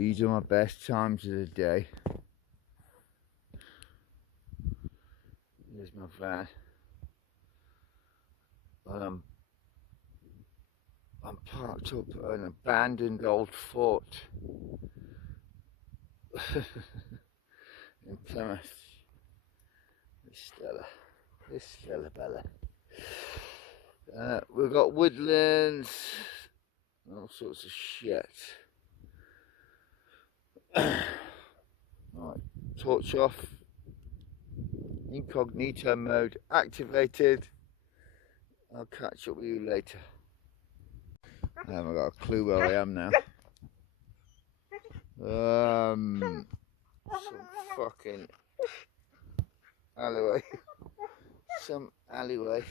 These are my best times of the day. Here's my van. I'm parked up at an abandoned old fort in Plymouth. This Stella Bella. We've got woodlands and all sorts of shit. Right, torch off. Incognito mode activated. I'll catch up with you later. I haven't got a clue where I am now. Some fucking alleyway. Some alleyway.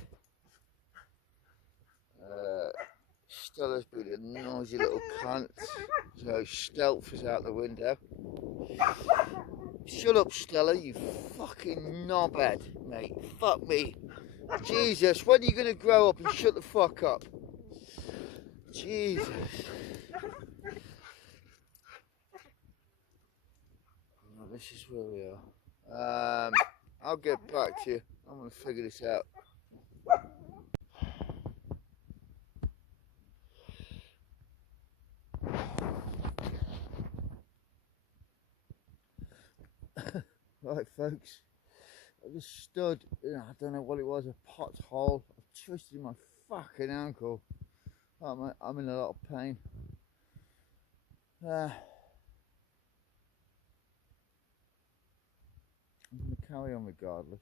Stella's been a noisy little cunt, so stealth is out the window. Shut up, Stella, you fucking knobhead, mate. Fuck me. Jesus, when are you gonna grow up and shut the fuck up? Jesus. Oh, this is where we are. I'll get back to you. I'm gonna figure this out. Right, folks. I just stood, I don't know what it was, a pothole. I twisted my fucking ankle. I'm in a lot of pain. I'm going to carry on regardless.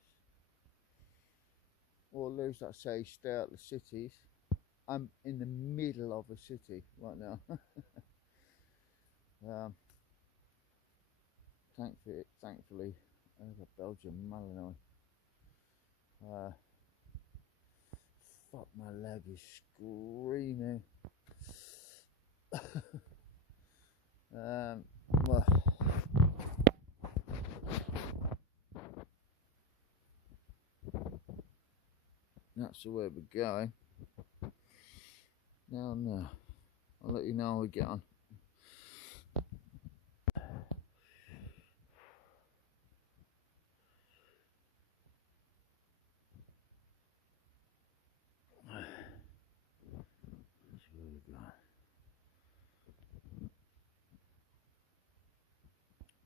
Or those that say stay out the cities. I'm in the middle of a city right now. Thankfully, I have a Belgian Malinois. Fuck, my leg is screaming. Well, that's the way we're going. No, I'll let you know how we get on.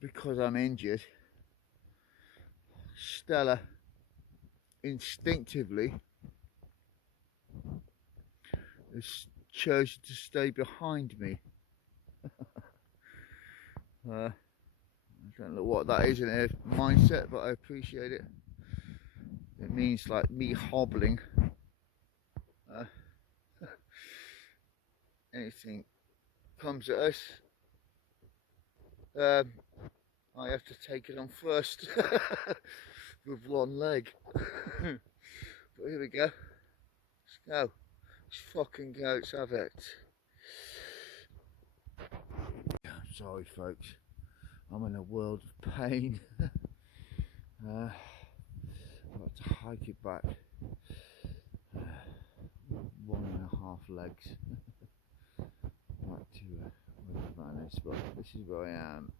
Because I'm injured, Stella instinctively has chosen to stay behind me. I don't know what that is in her mindset, but I appreciate it. It means like me hobbling. Anything comes at us, I have to take it on first with one leg. But here we go. Let's go. Let's fucking go. Let's have it. I'm sorry, folks. I'm in a world of pain. I've got to hike it back. 1.5 legs. Right to where the van is, but this is where I am.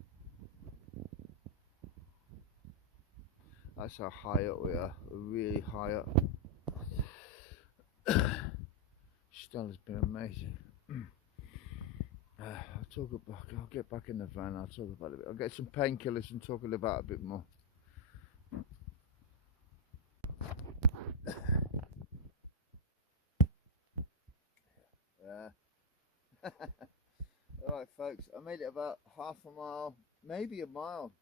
That's how high up we are. We're really high up. Stella's been amazing. I'll get back in the van. I'll talk about it a bit. I'll get some painkillers and talk about it a bit more. Alright, folks, I made it about half a mile, maybe a mile,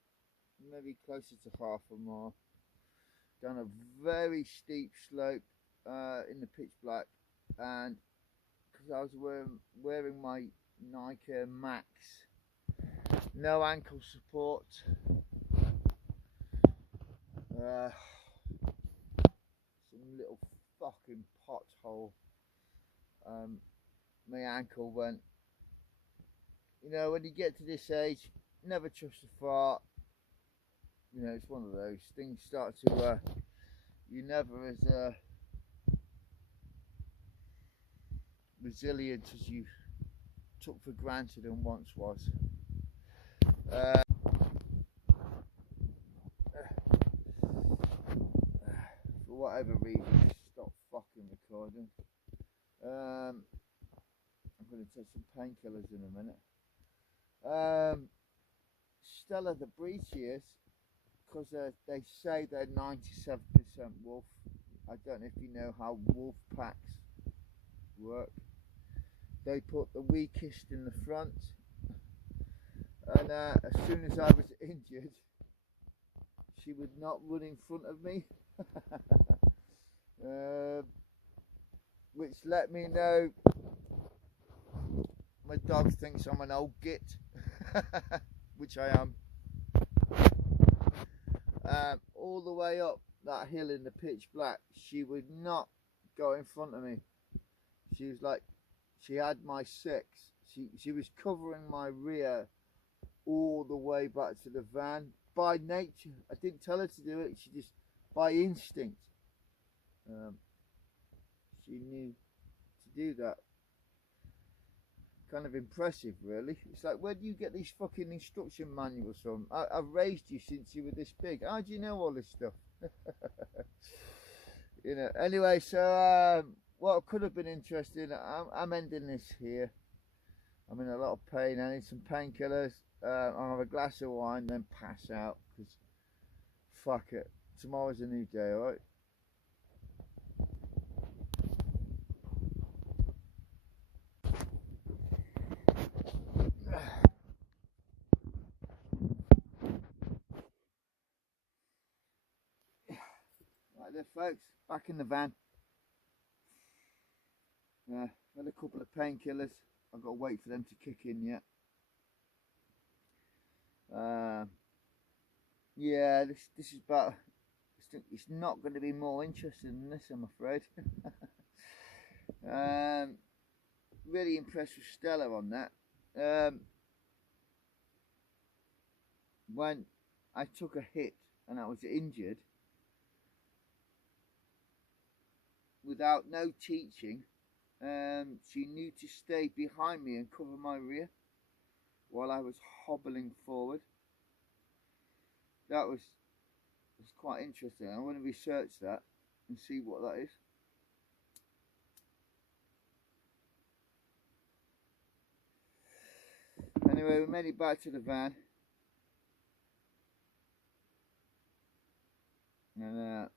maybe closer to half a mile, down a very steep slope in the pitch black, and because I was wearing my Nike Max, no ankle support, some little fucking pothole, my ankle went. You know, when you get to this age, never trust a fart. You know, it's one of those things start to, you're never as resilient as you took for granted and once was. Uh, for whatever reason, stop fucking recording. I'm going to take some painkillers in a minute. Stella the breed shears, because they say they're 97% wolf. I don't know if you know how wolf packs work. They put the weakest in the front, and as soon as I was injured, she would not run in front of me, which let me know my dog thinks I'm an old git, which I am. All the way up that hill in the pitch black, she would not go in front of me. She was like, she had my six. She was covering my rear all the way back to the van by nature. I didn't tell her to do it. She just, by instinct, she knew to do that. Kind of impressive, really. It's like, where do you get these fucking instruction manuals from? I've raised you since you were this big. How do you know all this stuff? You know. Anyway, so what could have been interesting, I'm ending this here. I'm in a lot of pain. I need some painkillers. I'll have a glass of wine, then pass out, because fuck it. Tomorrow's a new day, alright? Right there, folks, back in the van. Had a couple of painkillers. I've got to wait for them to kick in yet. Yeah, this is about. It's not going to be more interesting than this, I'm afraid. Really impressed with Stella on that. When I took a hit and I was injured, without no teaching, she knew to stay behind me and cover my rear while I was hobbling forward. That was quite interesting. I want to research that and see what that is. Anyway, we made it back to the van, and I'm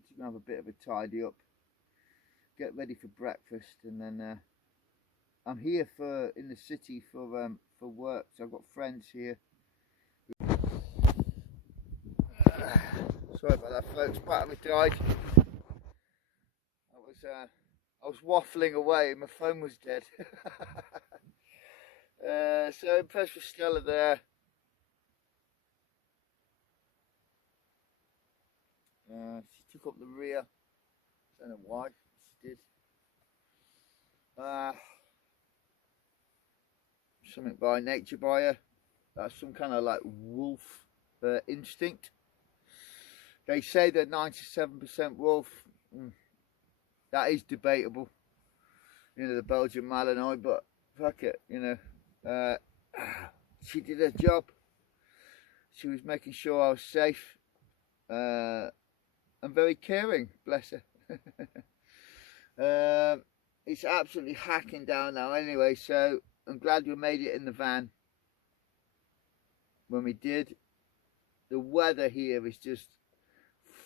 just gonna have a bit of a tidy up, get ready for breakfast, and then I'm here in the city for work. So I've got friends here. Sorry about that, folks. Battery died. I was waffling away. My phone was dead. So impressed with Stella there. She took up the rear. I don't know why she did. Something by nature by her. That's some kind of like wolf instinct. They say they're 97% wolf. That is debatable. You know, the Belgian Malinois, but fuck it, you know. She did her job. She was making sure I was safe. And very caring, bless her. It's absolutely hacking down now anyway, so I'm glad we made it in the van when we did. The weather here is just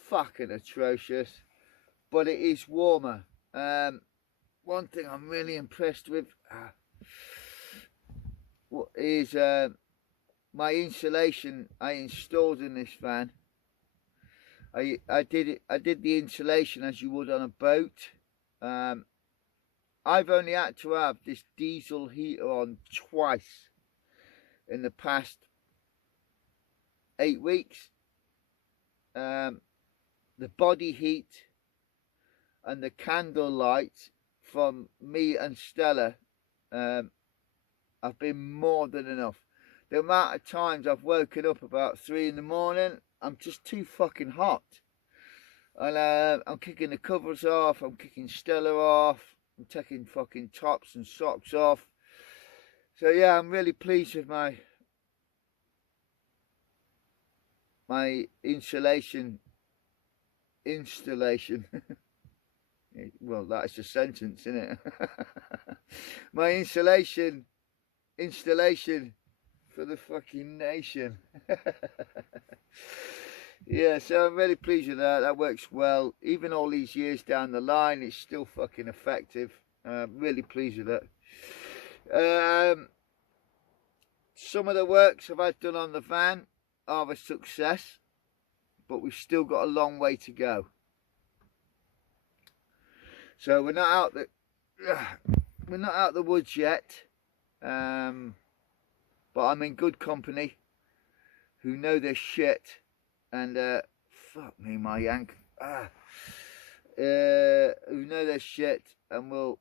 fucking atrocious, but it is warmer. One thing I'm really impressed with is my insulation I installed in this van. I did the insulation as you would on a boat. I've only had to have this diesel heater on twice in the past 8 weeks. The body heat and the candle light from me and Stella have been more than enough. The amount of times I've woken up about 3 in the morning, I'm just too fucking hot. And I'm kicking the covers off, I'm kicking Stella off, I'm taking fucking tops and socks off. So yeah, I'm really pleased with my my installation well, that's a sentence, isn't it? My installation for the fucking nation. Yeah, so I'm really pleased with that. That works well. Even all these years down the line, it's still fucking effective. Really pleased with it. Some of the works I've had done on the van are a success, but we've still got a long way to go. So we're not out the woods yet, but I'm in good company who know their shit, and fuck me, my yank. Who know their shit, and we'll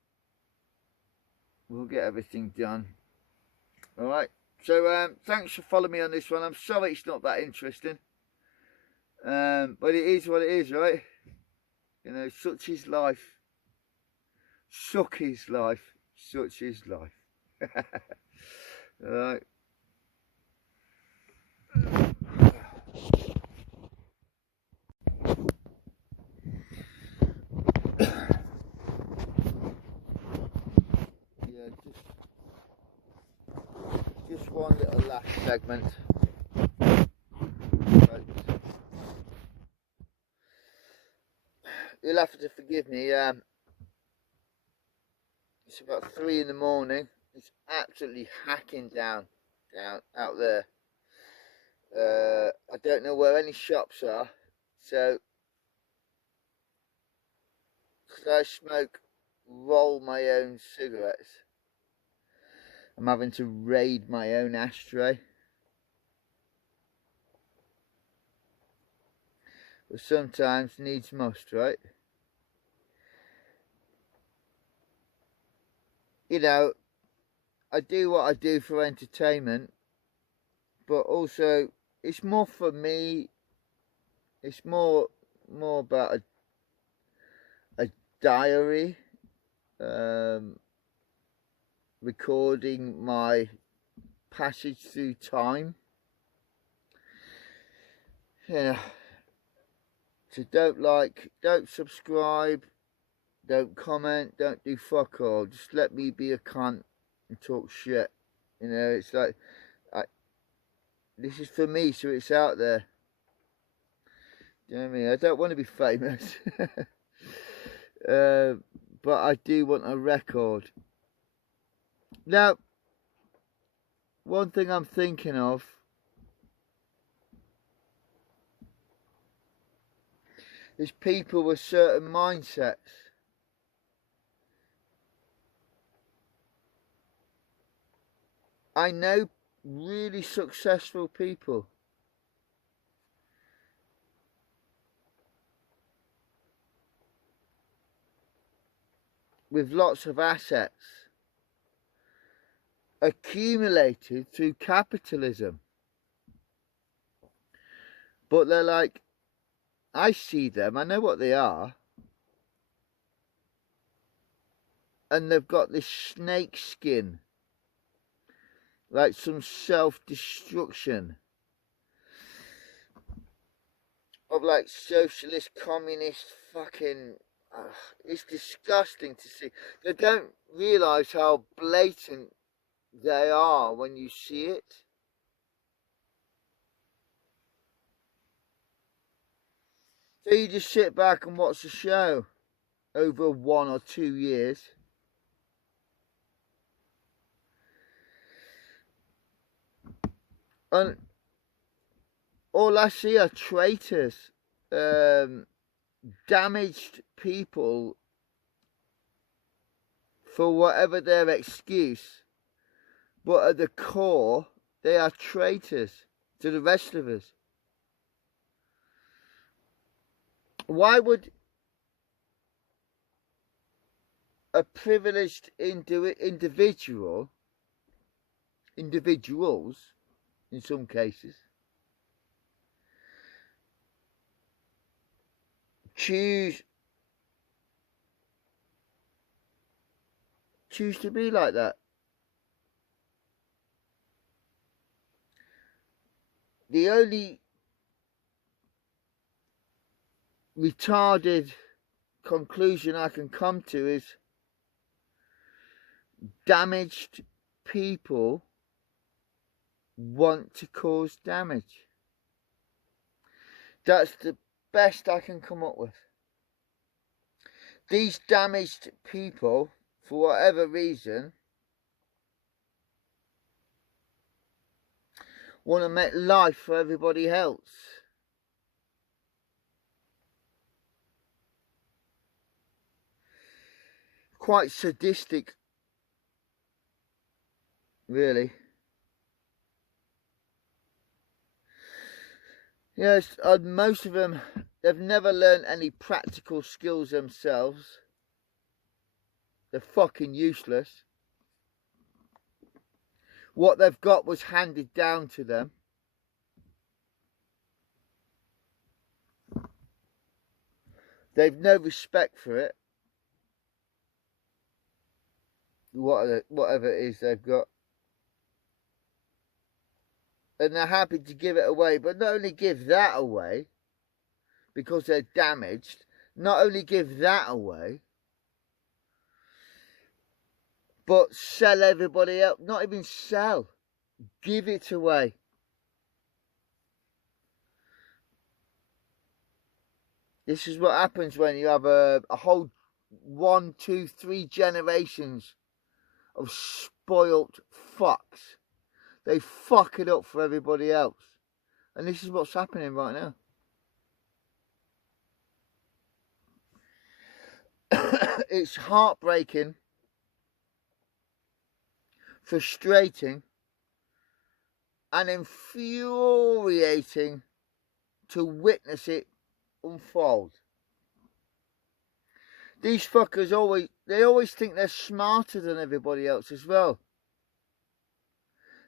get everything done. All right. So thanks for following me on this one. I'm sorry it's not that interesting, but it is what it is, right? You know, such is life. Such is life. Such is life. All right. Yeah, just one little last segment. Right. You'll have to forgive me. It's about 3 in the morning. It's absolutely hacking down out there. I don't know where any shops are, so because I roll my own cigarettes, I'm having to raid my own ashtray. But sometimes needs must, right? You know, I do what I do for entertainment, but also it's more for me. It's more about a diary, recording my passage through time. Yeah. So don't subscribe, don't comment, don't do fuck all. Just let me be a cunt and talk shit. You know, it's like, this is for me, so it's out there. Do you know what I mean? I don't want to be famous. But I do want a record. Now, one thing I'm thinking of is people with certain mindsets. I know really successful people with lots of assets accumulated through capitalism. But they're like, I see them, I know what they are, and they've got this snake skin, like some self-destruction of like socialist, communist fucking... it's disgusting to see. They don't realise how blatant they are when you see it. So you just sit back and watch the show over 1 or 2 years. And all I see are traitors, damaged people for whatever their excuse. But at the core, they are traitors to the rest of us. Why would a privileged individuals in some cases, choose to be like that? The only retarded conclusion I can come to is damaged people want to cause damage. That's the best I can come up with. These damaged people, for whatever reason, want to make life for everybody else. Quite sadistic, really. Yes, most of them, they've never learned any practical skills themselves. They're fucking useless. What they've got was handed down to them. They've no respect for it. Whatever it is they've got. And they're happy to give it away, but not only give that away because they're damaged, not only give that away, but sell everybody else. Not even sell, give it away. This is what happens when you have a whole 1, 2, 3 generations of spoilt fucks. They fuck it up for everybody else. And this is what's happening right now. It's heartbreaking, frustrating, and infuriating to witness it unfold. These fuckers always think they're smarter than everybody else as well.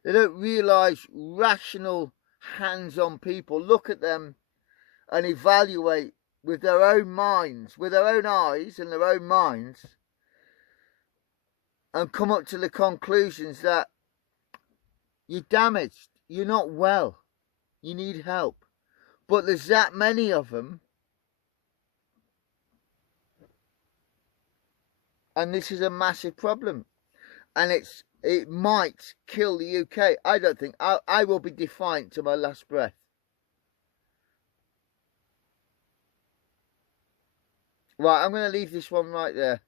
They don't realise rational, hands-on people look at them and evaluate with their own minds, with their own eyes and their own minds, and come up to the conclusions that you're damaged, you're not well, you need help. But there's that many of them, and this is a massive problem, and it might kill the UK. I don't think. I will be defiant to my last breath. Right, I'm going to leave this one right there.